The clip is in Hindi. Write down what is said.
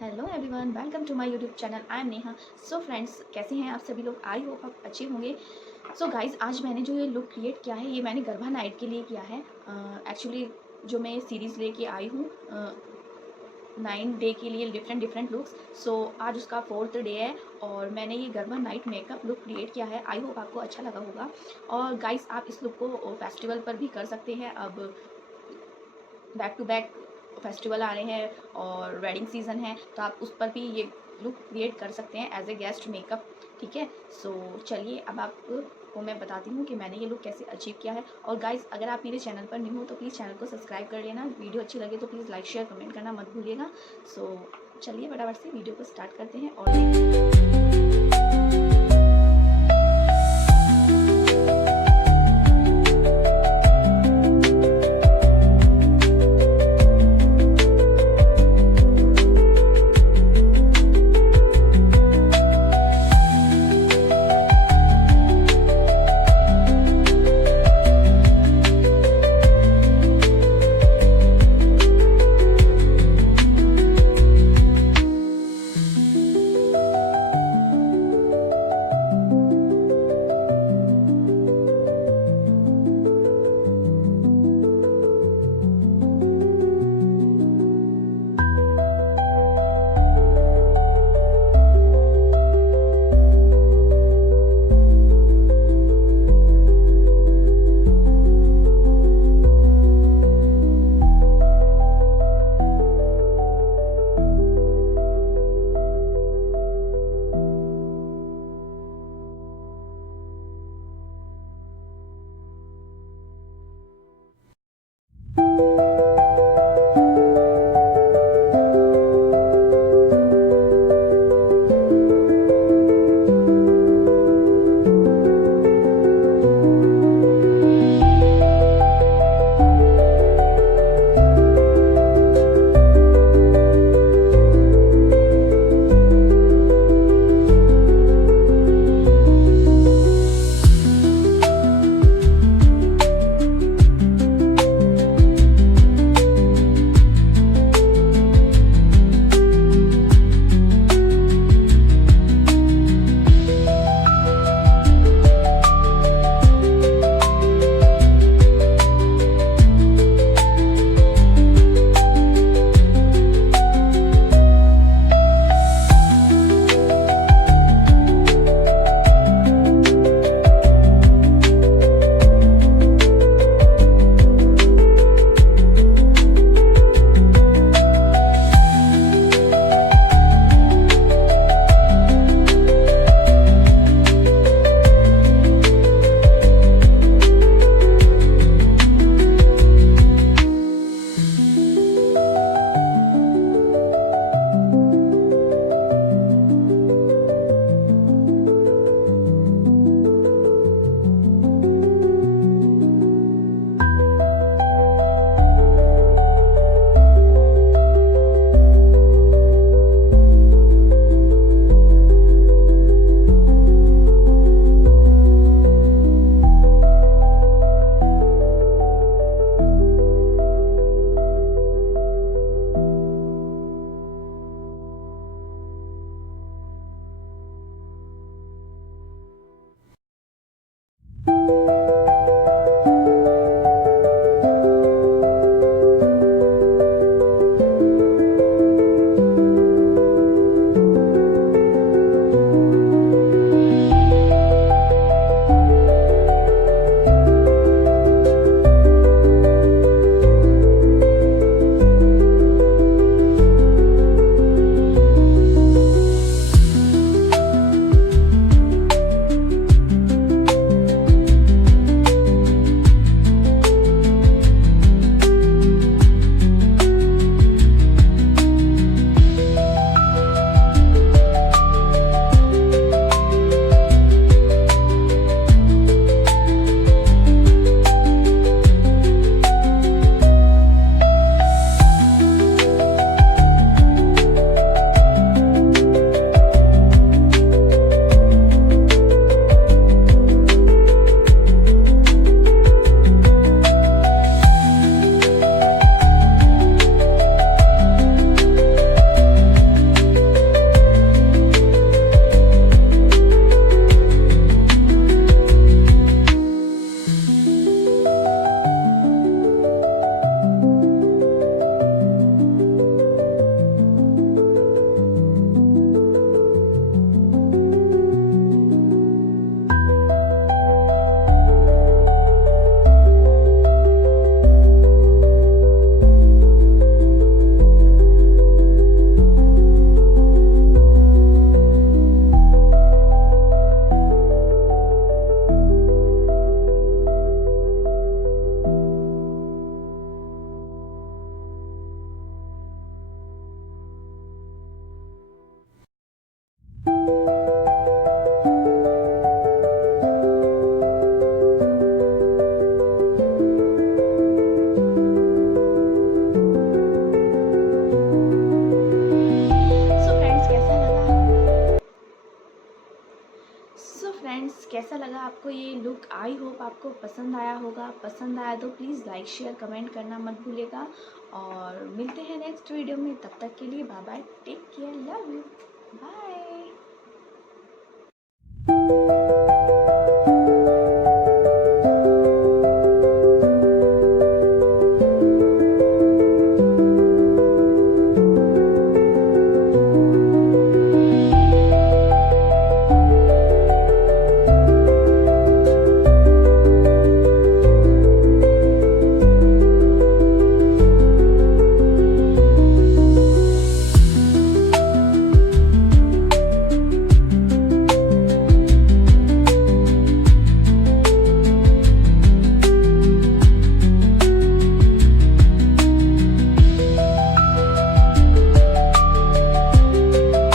Hello everyone, welcome to my YouTube channel. I am Neha. So friends, कैसे हैं आप सभी लोग? आई होप आप अच्छे होंगे। सो गाइस, आज मैंने जो ये लुक क्रिएट किया है, ये मैंने गरबा नाइट के लिए किया है। एक्चुअली जो मैं सीरीज़ लेके आई हूँ 9 डे के लिए, डिफरेंट डिफरेंट लुक्स। सो आज उसका 4th डे है और मैंने ये garba night makeup look create किया है। आई होप आपको अच्छा लगा होगा। और गाइस, आप इस लुक को फेस्टिवल पर भी कर सकते हैं। अब बैक टू बैक फेस्टिवल आ रहे हैं और वेडिंग सीज़न है, तो आप उस पर भी ये लुक क्रिएट कर सकते हैं एज ए गेस्ट मेकअप। ठीक है, सो चलिए अब आपको मैं बताती हूँ कि मैंने ये लुक कैसे अचीव किया है। और गाइस, अगर आप मेरे चैनल पर न्यू हो तो प्लीज़ चैनल को सब्सक्राइब कर लेना। वीडियो अच्छी लगे तो प्लीज़ लाइक शेयर कमेंट करना मत भूलिएगा। सो चलिए फटाफट से वीडियो को स्टार्ट करते हैं और कैसा लगा आपको ये लुक? आई होप आपको पसंद आया होगा। पसंद आया तो प्लीज़ लाइक शेयर कमेंट करना मत भूलिएगा, और मिलते हैं नेक्स्ट वीडियो में। तब तक के लिए bye bye, take care, love you, bye.